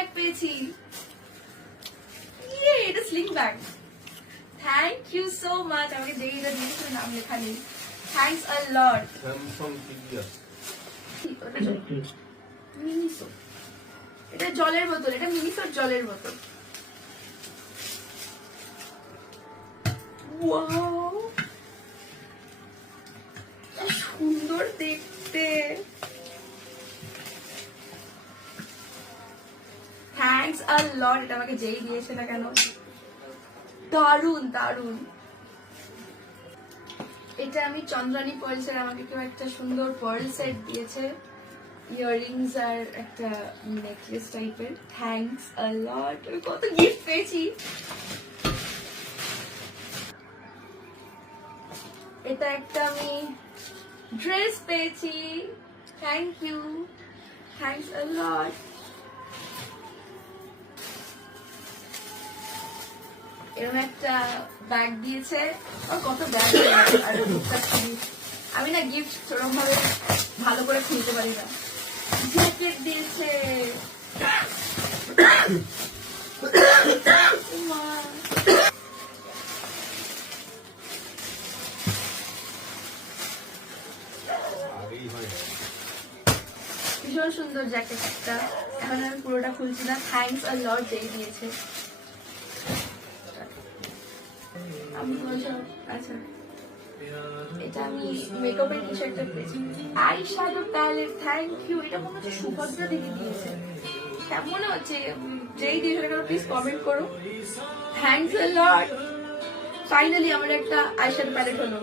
Bag পেয়েছি। এটা sling bag. Thank you so much. আমাকে যেই এটা দিয়েছিল নাম লেখা নেই। Thanks a lot. Samsung TVS Miniso. এটা জলের বোতল, এটা মিনিসোর জলের বোতল। ওয়াও, সুন্দর দেখতে। থ্যাঙ্কস আ লট। এটা আমাকে যেই দিয়েছে না কেন, দারুন দারুন। এটা আমি চন্দ্রানী পার্লসের, আমাকে কেউ একটা সুন্দর পার্ল সেট দিয়েছে, ইয়াররিংস আর একটা নেকলেস টাইপের। থ্যাঙ্কস আ লট। আমি কত গিফট পেয়েছি। এটা একটা আমি ড্রেস পেয়েছি। থ্যাংক ইউ, থ্যাঙ্কস আ লট। এরকম একটা ব্যাগ দিয়েছে। আর কত ব্যাগ, আর আমি না গিফট সেরকম ভাবে ভালো করে খুলতে পারি না। জ্যাকেট দিয়েছে। ভীষণ সুন্দর জ্যাকেট একটা। এখন আমি পুরোটা খুলছি না। থ্যাঙ্কস আ লট যেই দিয়েছে। আচ্ছা, এটা আমি মেকআপের কিছু একটা পেয়েছি। Eye shadow palette. Thank you. এটা মনে হচ্ছে সুভদ্রা দিদি দিয়েছে। কেমন মনে হচ্ছে? যেই দিয়েছে কেন প্লিজ কমেন্ট করো। Thanks a lot. ফাইনালি আমার একটা আই শ্যাডো প্যালেট হলো।